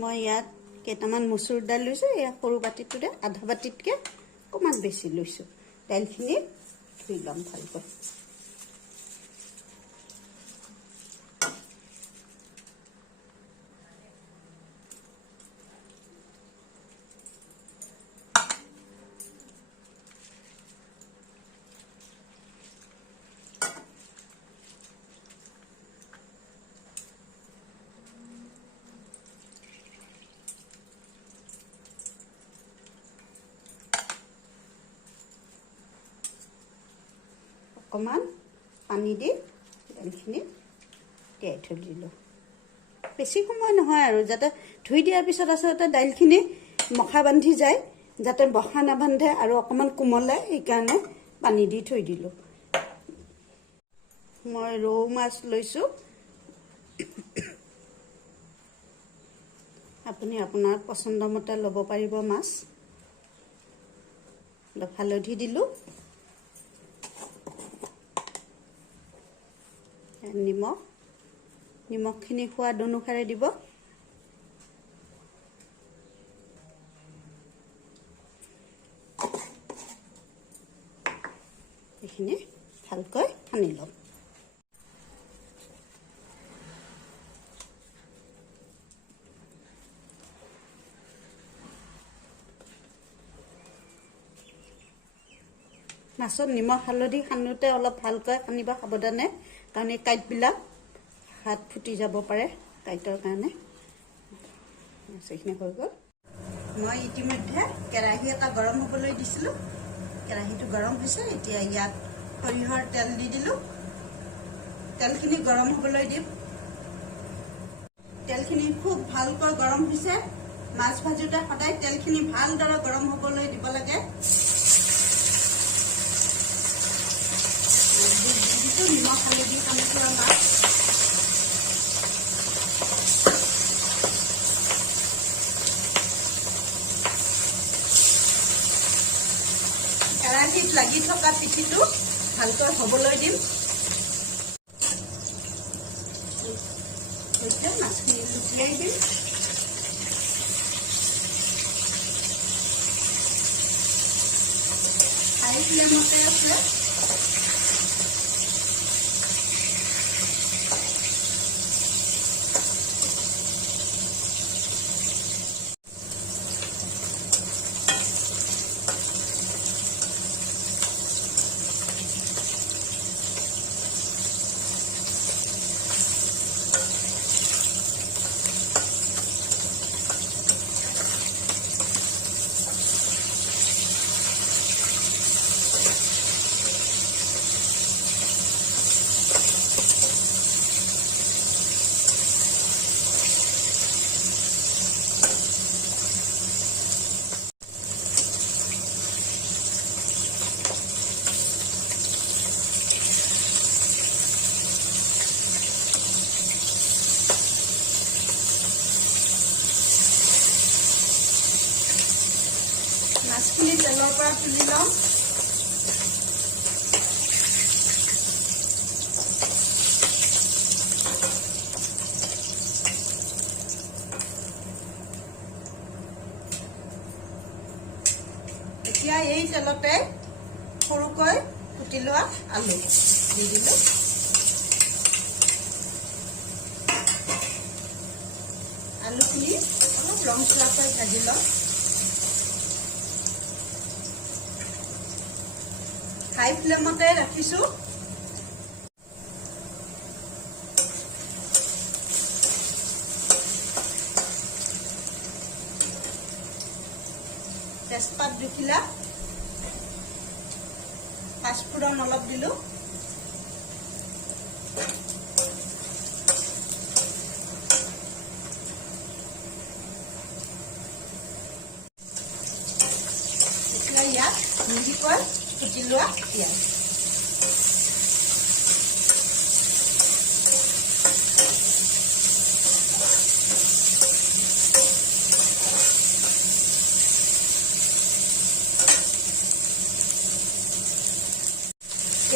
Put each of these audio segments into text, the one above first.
মই ইয়াত কেইটামান মচুৰ দাল লৈছোঁ। এয়া সৰু বাটিটোতে আধা বাটিতকৈ অকণমান বেছি লৈছোঁ। দাইলখিনি ধুই ল'ম ভালকৈ। অকণমান পানী দি দাইলখিনি তিয়াই থৈ দিলোঁ। বেছি সময় নহয় আৰু, যাতে ধুই দিয়াৰ পিছত আচলতে দাইলখিনি মখা বান্ধি যায়, যাতে বখা নাবান্ধে আৰু অকণমান কোমলে, সেইকাৰণে পানী দি থৈ দিলোঁ। মই ৰৌ মাছ লৈছোঁ। আপুনি আপোনাৰ পচন্দ মতে ল'ব পাৰিব মাছ। অলপ হালধি দিলোঁ, নিমখখিনি সোৱাদ অনুসাৰে দিব। এইখিনি ভালকৈ সানি ল'ম। মাছত নিমখ হালধি সানোতে অলপ ভালকৈ সানিব সাৱধানে, কাৰণ এই কাঁইটবিলাক হাত ফুটি যাব পাৰে, কাঁইটৰ কাৰণে। সেইখিনি হৈ গ'ল। মই ইতিমধ্যে কেৰাহী এটা গৰম হ'বলৈ দিছিলোঁ। কেৰাহীটো গৰম হৈছে। এতিয়া ইয়াত সৰিয়হৰ তেল দি দিলোঁ। তেলখিনি গৰম হ'বলৈ দিম। তেলখিনি খুব ভালকৈ গৰম হৈছে। মাছ ভাজোতে সদায় তেলখিনি ভালদৰে গৰম হ'বলৈ দিব লাগে। নিমখ হালধি সানি থোৱা মাছ, কেৰাহীত লাগি থকা পিঠিটো ভালকৈ হ'বলৈ দিম। মাছখিনি লুটিয়াই দিম। হাই ফ্লেমতে আছে। মাছখিনি তেলৰ পৰা তুলি ল'ম। এতিয়া এই তেলতে সৰুকৈ কুটি লোৱা আলু দি দিলোঁ। আলুখিনি অলপ ৰংচোৱাকৈ ভাজি ল'ম। হাই ফ্লেমতে ৰাখিছোঁ। তেজপাত দুখিলা, পাঁচফোৰণ অলপ দিলোঁ। এতিয়া ইয়াত মিহিকৈ কুটি লোৱা পিঁয়াজ,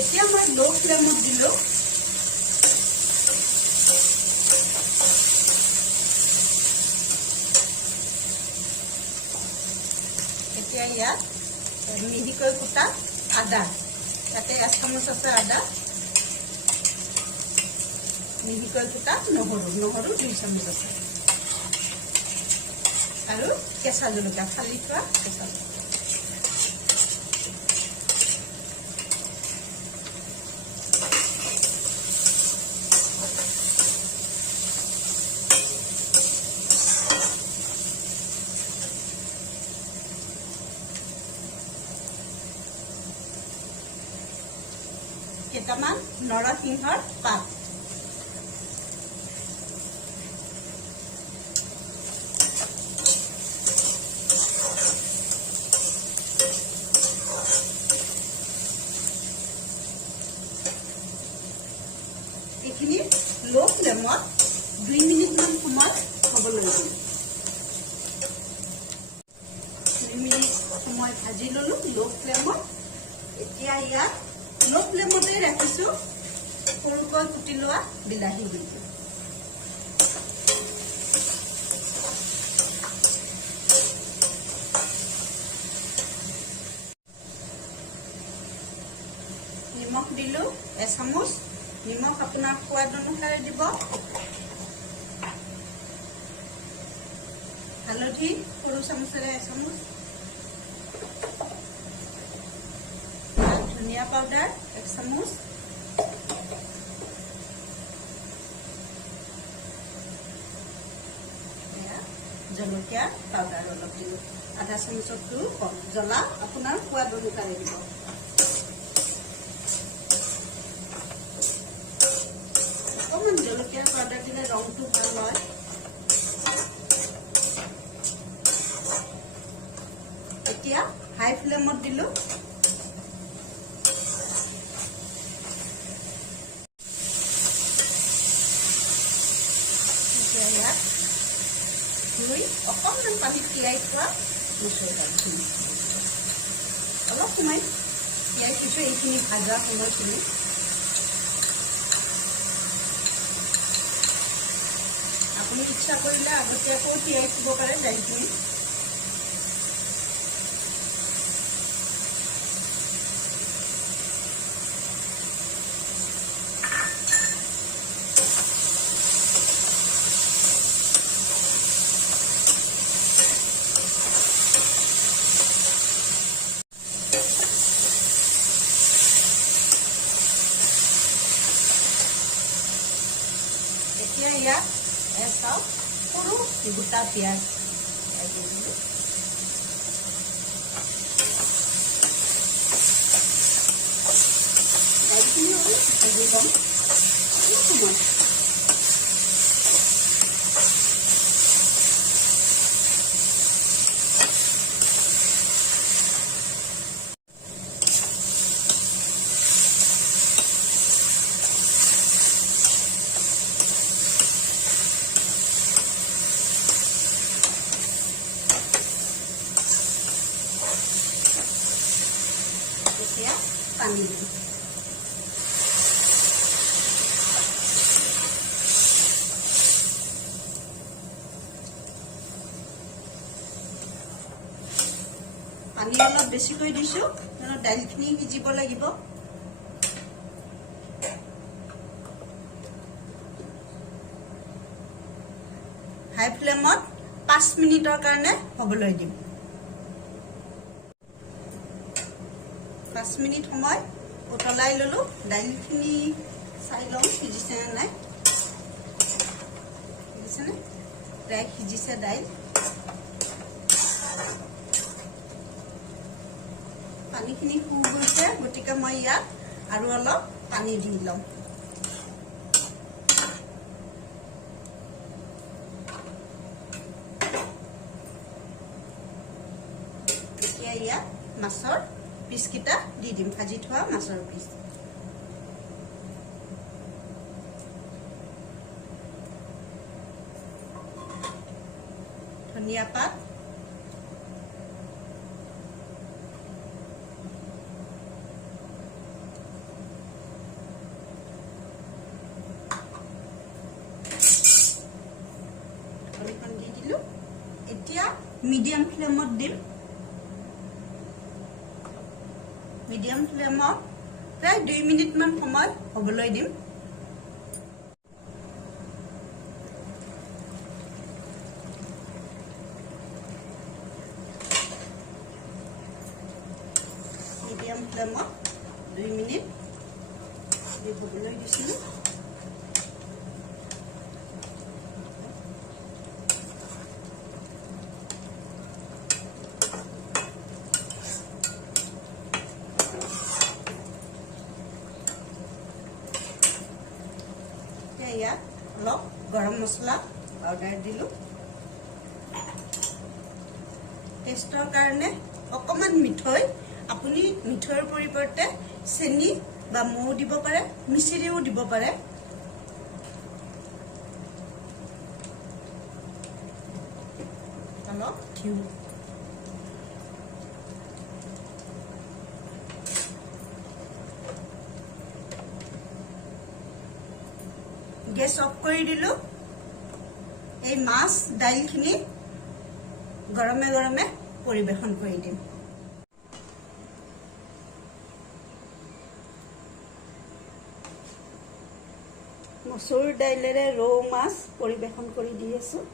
এতিয়া মই লো ফ্লেমত দিলোঁ। এতিয়া ইয়াত মিহিকৈ কুটা আদা, ইয়াতে 1 চামুচ আছে আদা, মিহিকৈ কুটা নহৰু 2 চামুচ আছে, আৰু কেঁচা জলকীয়া, ফালি থোৱা কেঁচা জলকীয়া। কেইটামান নৰসিংহৰ পাত, এইখিনি লো ফ্লেমত 2 মিনিটমান সময় হ'বলৈ দিম। 2 মিনিট সময় ভাজি ল'লো লো ফ্লেমত। এতিয়া ইয়াত লো ফ্লেমতে ৰাখিছোঁ সৰুকৈ কুটি লোৱা বিলাহী দিছোঁ। নিমখ দিলোঁ 1 চামুচ, নিমখ আপোনাৰ সোৱাদ অনুসাৰে দিব। হালধি সৰু চামুচেৰে 1 চামুচ, ধনিয়া পাউডাৰ 1 চামুচ, জলকীয়া পাউডাৰ অলপ দিলোঁ, আধা চামুচতকৈও কম, জ্বলা আপোনাৰ সোৱাদ অনুসাৰে দিব। অকণমান জলকীয়া পাউডাৰ দিলে ৰংটো ভাল হয়। এতিয়া হাই ফ্লেমত দিলোঁ। ইয়াত ধুই অকণমান পানীত তিয়াই থোৱা মচুৰ দালিখিনি অলপ সময় তিয়াই থৈছোঁ। এইখিনি ভাজা সময়খিনি আপুনি ইচ্ছা কৰিলে আগতীয়াকৈ তিয়াই থব পাৰে দালিখিনি। এতিয়া ইয়াত চাওক সৰু গোটা পিঁয়াজ দিলোঁ। দাইলখিনি অলপ ভাজি ল'ম অলপ সময়। এতিয়া পানী দিম। পানী অলপ বেছিকৈ দিছোঁ, কাৰণ দাইলখিনি সিজিব লাগিব। হাই ফ্লেমত 5 মিনিটৰ কাৰণে হ'বলৈ দিম। 5 মিনিট সময় উতলাই ল'লোঁ। দাইলখিনি চাই লওঁ সিজিছে নে নাই। সিজিছেনে? প্ৰায় সিজিছে দাইল। পানীখিনি শুহ গৈছে, গতিকে মই ইয়াত আৰু অলপ পানী দি ল'ম। এতিয়া ইয়াত মাছৰ পিচকেইটা দি দিম, ভাজি থোৱা মাছৰ পিচ। ধনিয়া পাত, দি দিলোঁ। এতিয়া মিডিয়াম ফ্লেমত দিম। মিডিয়াম ফ্লেমত প্ৰায় 2 মিনিটমান সময় হ'বলৈ দিম। মিডিয়াম ফ্লেমত 2 মিনিট হ'বলৈ দিছিলোঁ। ইয়াত অলপ গৰম মছলা পাউডাৰ দিলোঁ। টেষ্টৰ কাৰণে অকণমান মিঠৈ, আপুনি মিঠৈৰ পৰিৱৰ্তে চেনি বা মৌ দিব পাৰে, মিচিৰিও দিব পাৰে। অলপ ঘিউ, গেছ অফ কৰি দিলোঁ। এই মাছ দাইলখিনি গৰমে গৰমে পৰিৱেশন কৰি দিম। মচুৰ দাইলেৰে ৰৌ মাছ পৰিৱেশন কৰি দি আছোঁ।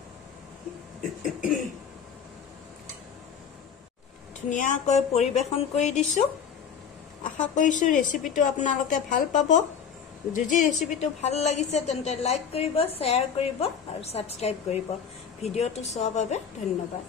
ধুনীয়াকৈ পৰিৱেশন কৰি দিছোঁ। আশা কৰিছোঁ ৰেচিপিটো আপোনালোকে ভাল পাব। যদি ৰেচিপিটো ভাল লাগিছে তেন্তে লাইক কৰিব, শ্বেয়াৰ কৰিব আৰু ছাবস্ক্ৰাইব কৰিব। ভিডিঅ'টো চোৱাৰ বাবে ধন্যবাদ।